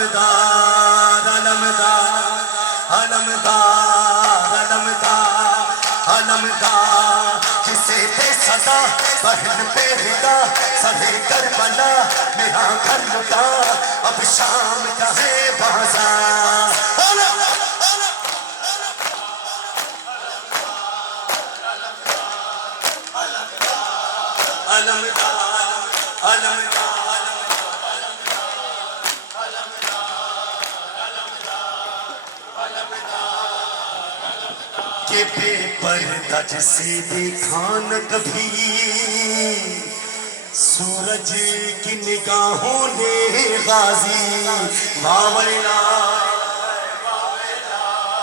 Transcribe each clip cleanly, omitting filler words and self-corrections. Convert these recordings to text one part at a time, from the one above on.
अलमदार अलमदार अलमदार अलमदार अलमदार जिसे दे सदा बहन पे रिदा सहे करबला मेरा घर लुटा अब शाम का है बाजार के बेपर्दा जिसे देखा न कभी सूरज की निगाहों ने गाजी वावैला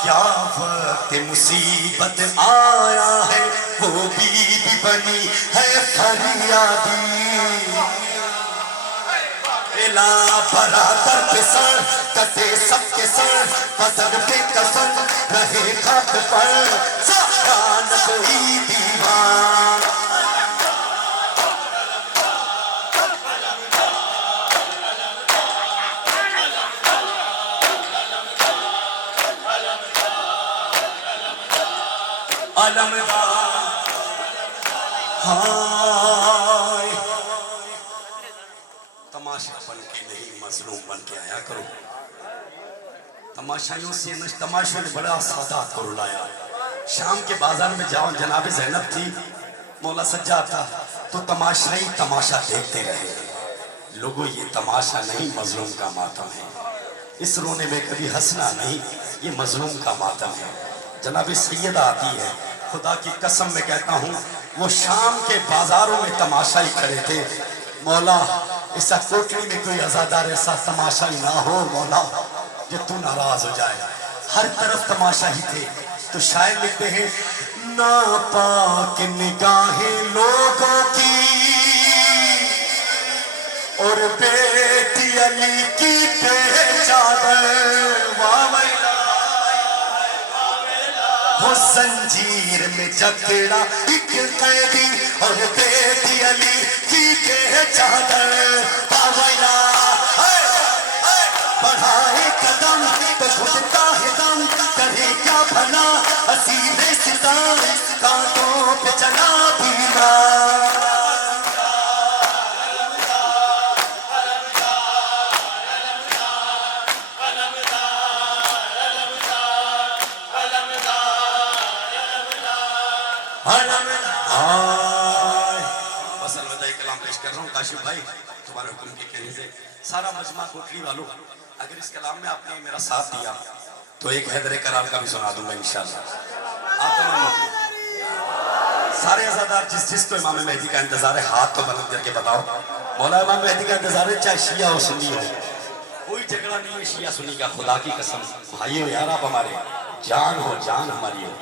क्या वक्त मुसीबत आया है वो बीबी बनी है फरियादी ला बरातर पे सर कटे सबके सर पसंद पे कसम रहे खाक पर जान कोई दीवान अलमदार हाय तमाशा बन के नहीं मजलूम बन के आया करो तमाशाइयों से न तमाशों ने बड़ा सादात को रुलाया शाम के बाजार में जाओ जनाब ज़ैनब थी मौला सज्जा था तो तमाशाई तमाशा देखते रहे लोगों ये तमाशा नहीं मजलूम का मातम है इस रोने में कभी हंसना नहीं ये मजलूम का मातम है जनाब सैयदा आती है खुदा की कसम में कहता हूँ वो शाम के बाजारों में तमाशा ही खड़े थे मौला ऐसा कोठरी में कोई अजादार ऐसा तमाशा ही ना हो मौला जो तू नाराज हो जाए हर तरफ तमाशा ही थे तो शायर लिखते हैं नापाक निगाहें लोगों की और बेटी अली की चादर वो जंजीर में जकड़ा एक कैदी और बेटी अली की चादर बावैला बढ़ाए कदम तो घुटता है दम करे क्या भला हसीने सितार कांटों पे चला भीना बस अलविदा कलाम पेश कर रहा हूँ काशिफ भाई तुम्हारे हुक्म के कहने से सारा मजमा कोठरी वालों अगर इस कलाम में आपने मेरा साथ दिया तो एक हैदर करार का भी सुना दूंगा इंशाल्लाह आप तमाम सारे अज़ादार जिस जिस को इमाम मेहदी का इंतजार है हाथ तो बुलंद करके बताओ मौला इमाम मेहदी का इंतजार है चाहे शिया हो सुन्नी हो कोई झगड़ा नहीं है शिया सुन्नी का खुदा की कसम भाई हो यार आप हमारे जान हो जान हमारी हो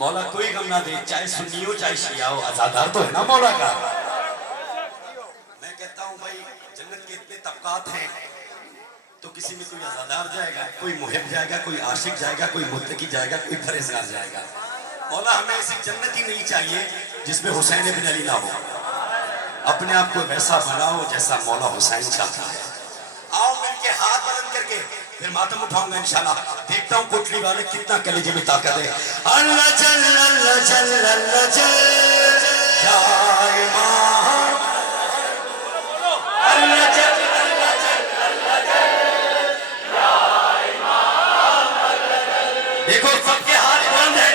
मौला कोई गम ना दे चाहे सुन्नी हो चाहे शिया हो अज़ादार तो है ना मौला का मैं कहता हूँ भाई जन्नत के इतने तबकात हैं तो किसी में कोई अज़ादार जाएगा कोई मुहिब जाएगा कोई आशिक जाएगा कोई मुत्तकी जाएगा कोई परहेज़गार जाएगा मौला हमें ऐसी जन्नत ही नहीं चाहिए जिसमें हुसैन बिन अली ना हो अपने आप को वैसा बनाओ जैसा मौला हुसैन चाहता है आओ मिलके हाथ बुलंद करके फिर मातम उठाऊंगा इंशाल्लाह देखता हूँ कोठरी वाले कितना कलेजे में ताकत है अल्लाह जल अल्लाह जल अल्लाह जल या इमाम अल्लाह जल देखो सबके हाथ बंद है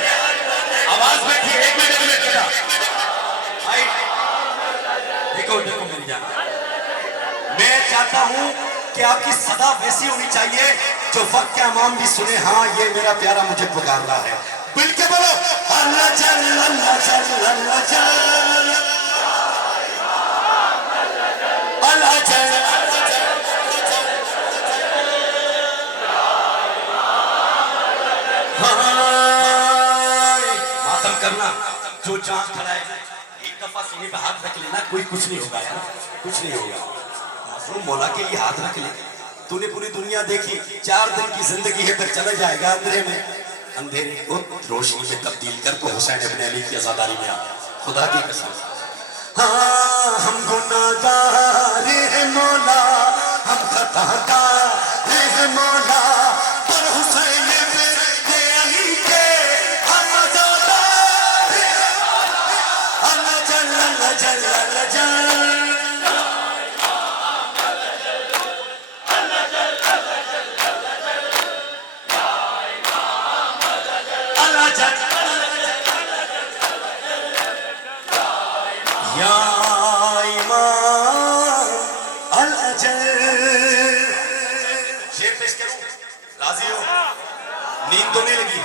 आवाज बैठी एक मिनट देखो देखो मेरी जान मैं चाहता हूं कि आपकी सदा वैसी होनी चाहिए जो वक्त के इमाम भी सुने हाँ ये मेरा प्यारा मुझे पुकार रहा है बिल के बोलो अल्लाह चल अल्लाह चल अल्लाह चल अल्लाह चल करना जो जान खड़ा है एक दफा सीने पे हाथ रख लेना कोई कुछ नहीं होगा यार कुछ नहीं होगा मासूम मौला के लिए हाथ रख ले तूने पूरी दुनिया देखी 4 दिन की जिंदगी है फिर चला जाएगा अंधेरे में अंधेरे को रोशनी में तब्दील कर तो हुसैन इब्न अली की आजादारी में आ खुदा की कसम हाँ हम गुनाहगार हैं मौला हम कहाँ का है मौला पर हुसैन बेटे अली के हम ज़्यादा अल्लाह जल अल्लाह जल अल्लाह जल या इमाम अल अजल। शेर पेश करूं? राजी हो? नींद तो नहीं लगी?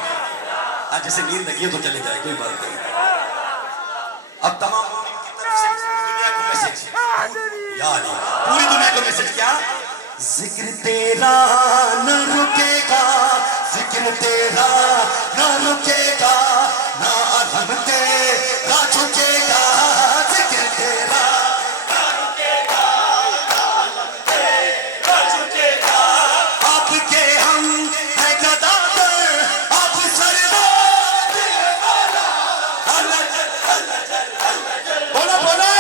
आज जैसे नींद लगी है तो चले जाए, कोई बात नहीं। अब तमाम मोमिन की तरफ से दुनिया को मैसेज, या अली पूरी दुनिया को मैसेज क्या? जिक्र तेरा न रुकेगा, जिक्र तेरा न रुकेगा, ना अलम तेरा झुकेगा, जिक्र तेरा न रुकेगा, ना अलम तेरा झुकेगा। आपके हम है गदागर, आप सरदार वाला, अल्लाह जल अल्लाह जल अल्लाह जल। बोलो बोलो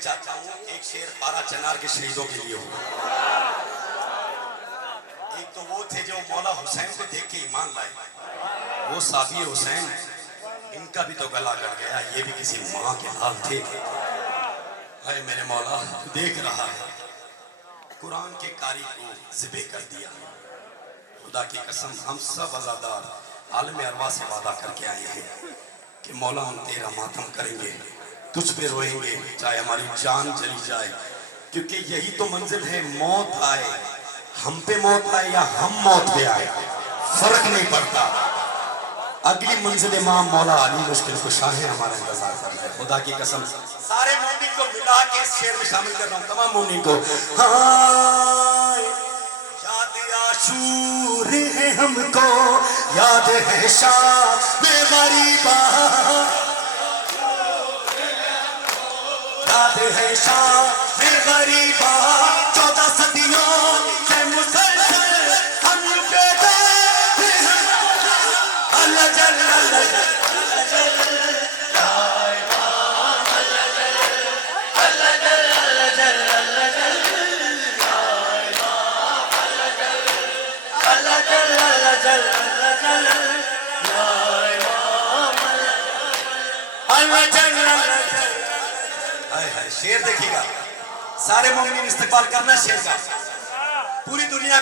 चाहता हूं एक शेर पारा चनार के शहीदों के लिए हो। एक तो वो थे जो मौला हुसैन को देख के ईमान लाए, वो साबिर हुसैन, इनका भी तो गला कट गया, ये भी किसी माँ के लाल थे। हाय मेरे मौला देख रहा है, कुरान के कारी को ज़िबे कर दिया। खुदा की कसम हम सब अज़ादार आलम अरवा से वादा करके आए हैं कि मौला हम तेरा मातम करेंगे, तुझ पे रोएंगे चाहे हमारी जान चली जाए, क्योंकि यही तो मंजिल है। मौत आए, हम पे मौत आए या हम मौत पे आए, फर्क नहीं पड़ता। अगली मंजिल इमाम मौला अली मुश्किल कुशा है, हमारा इंतजार कर रहे हैं। खुदा की कसम सारे मोमिन को मिला के इस शेर में शामिल कर रहा हूँ, तमाम मोमिन को। हाँ याद आशूर है हमको, याद है शाम में गरीबा, याद है शाम में गरीबा, 14 सदियों से मुसलसल हम पे अल्लाह जल अल्लाह जल अल्लाह जल अल्लाह जल अल्लाह जल अल्लाह जल अल्लाह जल अल्लाह जल अल्लाह जल अल्लाह जल अल्लाह जल। हाय हाय शेर देखिएगा, सारे मोमिन इस्तेमाल करना शेर का। पूरी दुनिया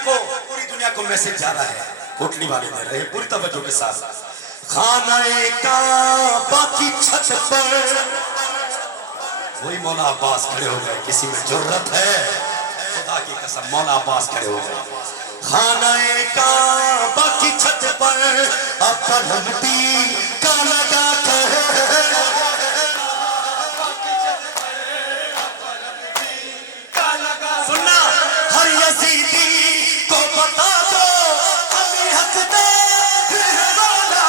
को मैसेज जा रहा है, कोटली वाले दे रहे हैं पूरी तवज्जो के साथ। खानाए काबा की छत पर वही मौला अब्बास खड़े हो गए, किसी में जुर्रत है? खुदा की कसम मौला अब्बास खड़े हो गए। खानाए काबा की छत पर अब कलमती का लगा कर, सुनना हर यजीदी को बता दो हमें हकदार है मौला,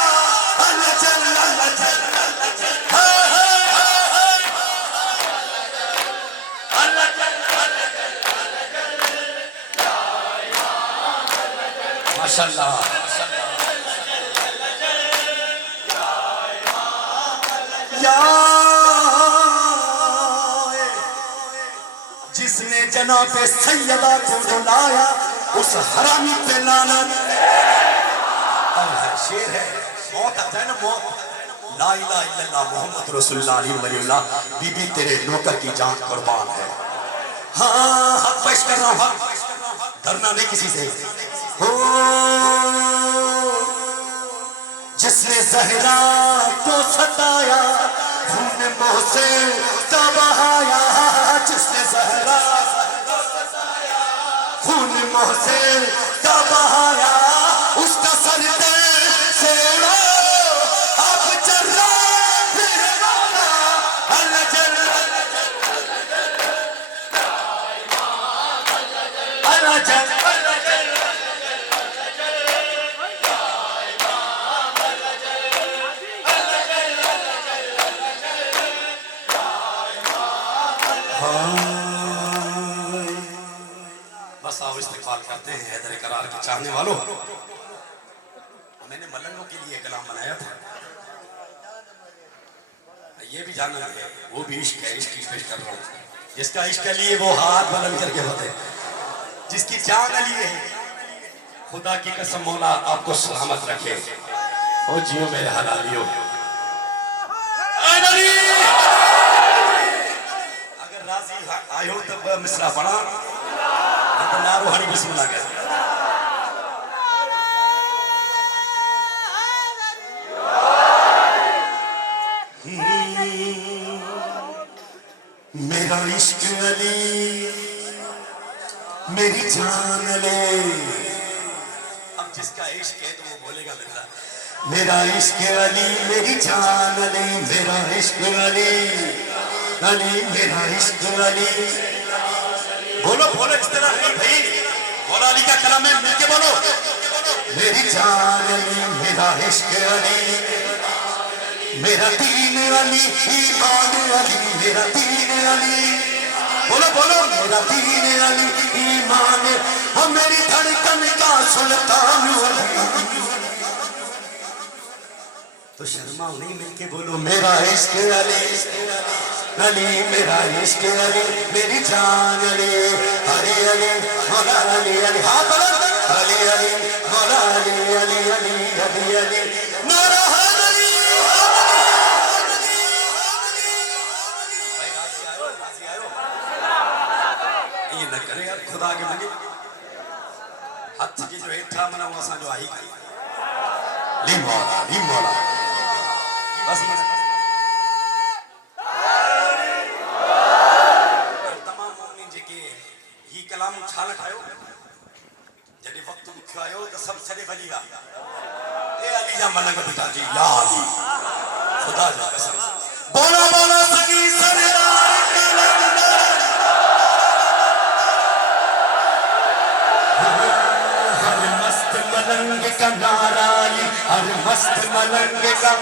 अल्लाह जल अल्लाह जल अल्लाह जल अल्लाह जल अल्लाह जल माशाअल्लाह या जिसने जनाबे सैयदा को रुलाया उस हरामी पे लानत। शेर है, मौत आता है ना, मौत। ला इलाहा इल्लल्लाह मोहम्मद रसूलुल्लाह वलीउल्लाह, बीबी तेरे नौकर की जान कुर्बान है। हाँ हक पेश कर रहा हूँ, डरना नहीं किसी से। हो जिसने जहरा को सताया खून मुंह से बहाया, जिसने जहरा खून मुंह से बहाया, उसका सर से उड़ो अब जर्रा फिर मौला, अल्लाह जल अल्लाह जल बस आओ इस्तेमाल करते हैं हैदर करार के चाहने वालों। मैंने मलंगों के लिए कलाम बनाया था, ये भी जाना है, वो भी इश्क है, इश्क की पेश कर रहा हूँ। जिसका इश्क लिए वो हाथ बुलंद करके होते, जिसकी जान लिए है, खुदा की कसम मौला आपको सलामत रखे। ओ जियो मेरे हलालियो, अगर राजी आयो तब मिसरा पढ़ा तो नारूहानी बिस्मिल्लाह कह। मेरा इश्क अली मेरी जान ले। अब जिसका इश्क है तो वो बोलेगा मेरा इश्क अली मेरी जान ले, मेरा इश्क अली अली मेरा इश्क अली। बोलो बोलो इस तरह नहीं भाई, बोलो अली का कलाम है, मिलके बोलो। मेरी जान अली मेरा इश्क अली, मेरा दीन अली ईमान अली, मेरा दीन अली। बोलो बोलो मेरा दीन अली ईमान, हम मेरी धड़कन का सुल्तान अली। तो शर्माओ नहीं, मिलके बोलो मेरा इश्क अली अली मेरा इश्क अली मेरी जान अली। अली अली मौला अली अली, हाँ बोलो अली अली मौला अली अली अली अली अली नारा अली। भाई राजी आयो, राजी आयो, ये न करे यार खुदा के लगे हाथ जी जो हेठा मना वो असां जो आई ली मौला बस ये तमाम मोमिन जेके ही कलाम छाल ठायो जॾहिं वक़्तु ॾुखियो आयो त सभु छॾे भॼी विया। ए अली जा मलंग पिता जी या अली खुदा जी कसम। बोलो बोलो सगी सरदार हर मस्त मलंग का नारा अली, हर मस्त मलंग का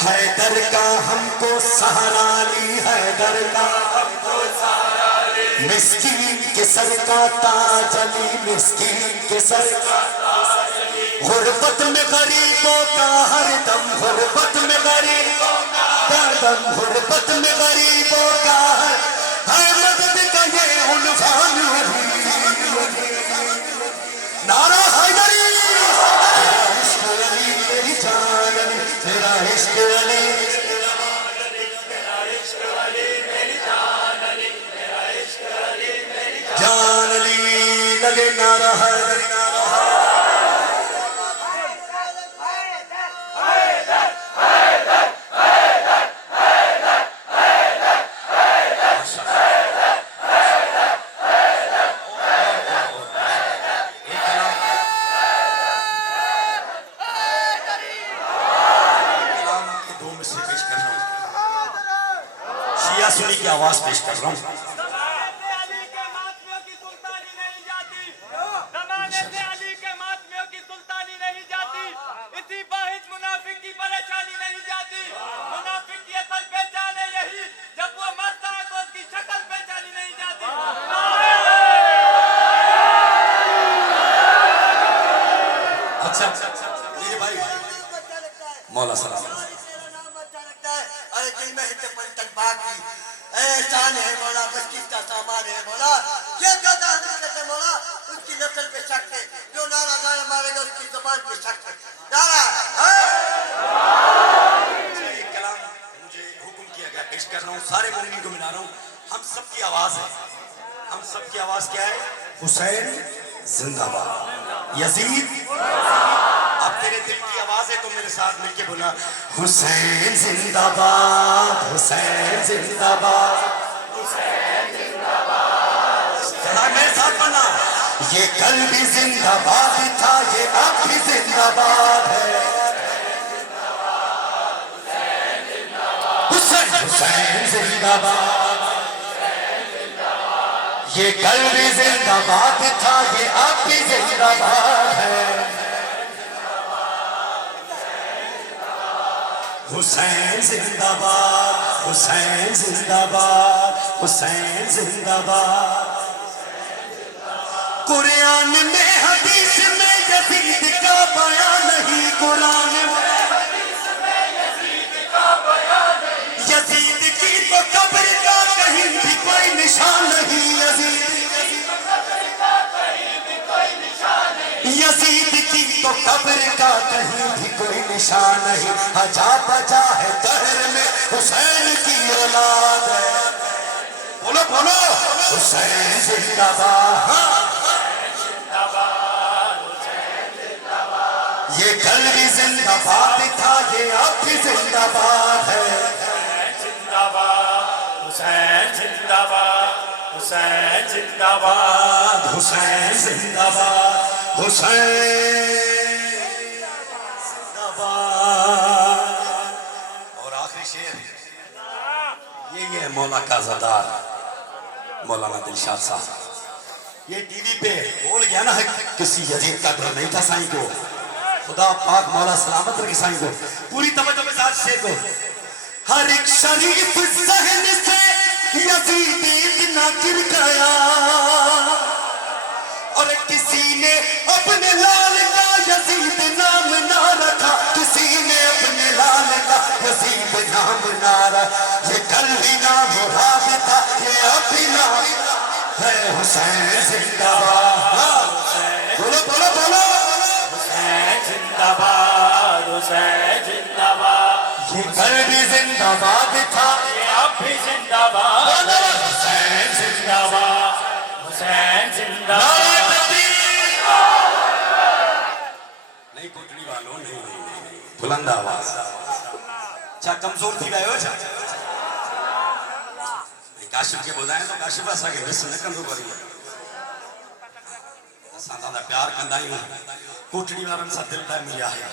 हैदर का हमको सहारा ली, हैदर का हमको सहारा ली। मिस्कीन के सर का ताज अली, मिस्कीन के सर का ताज अली। गुर्बत में गरीबों का हरदम, गुर्बत में गरीबों का हरदम, गुर्बत में गरीबों का हर मदद का ये उन्वान अली। नारा हैदरी इश्क अली मेरी जान अली, मेरा इश्क अली जान अली लगे नारा हैदरी नारा। सुनी की आवाज पेश कर रहा हूँ। अच्छा मेरे भाई मौला सलाम एहसान है मौला, बच्ची का सामान है मौला। ये कहता हकीकत है मौला, उसकी नस्ल पे शक है, जो नारा नारा मारेगा उसकी जबान पे शक है। नारा कलाम मुझे हुक्म किया गया पेश कर रहा हूँ, सारे मोमिन को मिला रहा हूँ। हम सबकी आवाज है, हम सबकी आवाज क्या है? हुसैन जिंदाबाद, यजीद। अब तेरे दिल की आवाज है तो मेरे साथ मिलके बोला हुसैन जिंदाबाद, हुसैन जिंदाबाद, हुसैन जिंदाबाद। मेरे साथ बोलना, ये कल भी जिंदाबाद था, ये अब भी जिंदाबाद है। हुसैन हुसैन जिंदाबाद, ये कल भी जिंदाबाद था, ये अब भी जिंदाबाद है। हुसैन जिंदाबाद, हुसैन जिंदाबाद, हुसैन जिंदाबाद। कुरान में हदीस में यजीद का बयान नहीं, कुरान में यजीद की तो कब्र का कहीं भी कोई निशान नहीं, यजीद की तो कब्र का कहीं भी कोई निशान नहीं। हजा बजा है दहर में हुसैन की औलाद है। बोलो बोलो हुसैन जिंदाबाद, ये कल भी जिंदाबाद था, ये अब भी जिंदाबाद है। हुसैन जिंदाबाद, हुसैन जिंदाबाद, हुसैन जिंदाबाद, हुसैन जिंदाबाद। और आखिरी शेर ये है मौला का ज़दार, मौलाना दिलशाद साहब। ये टीवी पे बोल गया ना, किसी यजीद का डर नहीं था साईं को। खुदा पाक मौला सलामत रखे साईं को। पूरी तवज्जो के साथ शेर को। हर एक शरीफ ज़हन से यजीद इतना गिर गया, और किसी ने अपने लाल का यजीद नाम ना रखा, किसी ने अपने लाल का यजीद नाम ना रखा। ये कल भी नाम मुराद था, ये अब भी नाम है हुसैन जिंदाबाद। बोलो बोलो बोलो हुसैन जिंदाबाद, हुसैन जिंदाबाद, ये कल भी जिंदाबाद था, ये अब भी जिंदाबाद, हुसैन जिंदाबाद, हुसैन जिंदाबाद। नहीं कोटड़ी वालों नहीं, बुलंद आवाज। क्या कमजोर थी गए हो? काशिफ के बुधाए तो काशिफ असा के विस न कंदो करी। असा दादा प्यार कंदा आहियूं कोटड़ी वारनि सां दिल टाइम मिलिया है।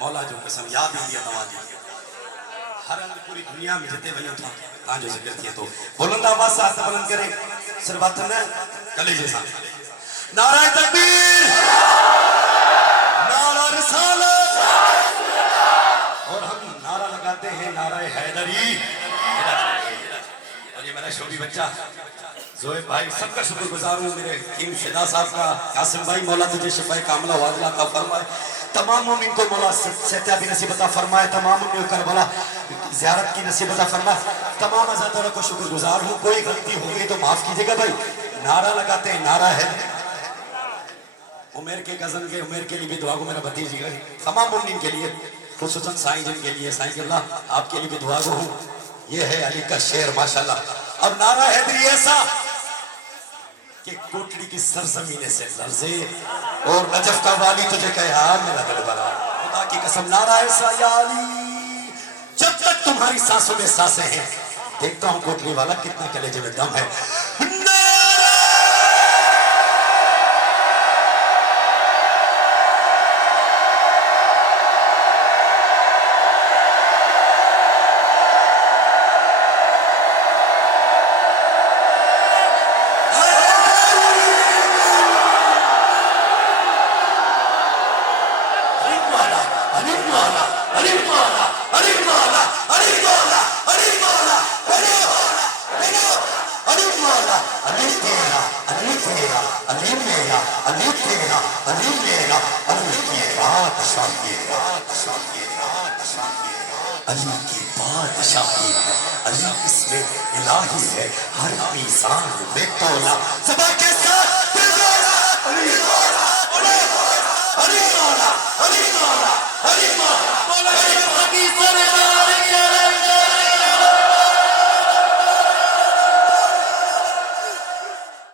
मौला जो कसम याद ईंदी आहे तव्हांजी। हर हंधि पूरी दुनिया में जिते वञो था तव्हांजो ज़िक्र थिए थो। बुलंद आवाज सां हथ बुलंद करे, सिर्फ हथ न कलेजे सां। नारा तकबीर, नारा रिसालत, और हम नारा लगाते हैं नारा हैदरी। और ये मेरा शोभी बच्चा जोएब भाई, सबका शुक्रगुजार हूँ। मेरे किंग फिदा साहब का, कासिम भाई, मौला तुझे शिफाए कामला वाजिला अता फरमाए। तमाम मोमिन को मौला सेहत भी नसीब अता फरमाए। तमाम उन्हें करबला ज़ियारत की नसीब अता फरमाए। तमाम अज़ादारों को शुक्रगुजार हूँ। कोई गलती हो गई तो माफ कीजिएगा भाई। नारा लगाते हैं नारा है। उमेर के कज़न के उमेर के लिए भी दुआ को, मेरा भतीजी का, तमाम मुन्निन के लिए, खुसूसन साईं जिन के लिए, साईं के अल्लाह आपके लिए भी दुआ को हूँ। ये है अली का शेर माशाल्लाह। अब नारा हैदरी ऐसा कि कोटड़ी की सरजमीने से लर्जे, और नजफ का वाली तुझे कहे हाँ मेरा दिल बड़ा। खुदा की कसम नारा ऐसा या अली, जब तक तुम्हारी सांसों में सांसें हैं, देखता हूँ कोटड़ी वाला कितना कलेजे में दम है। अली की बादशाही है, अली इसमें इलाही है, हर मीज़ान में तोला। सबा के साथ अली मौला, अली मौला, अली मौला, अली मौला, अली मौला, अली मौला,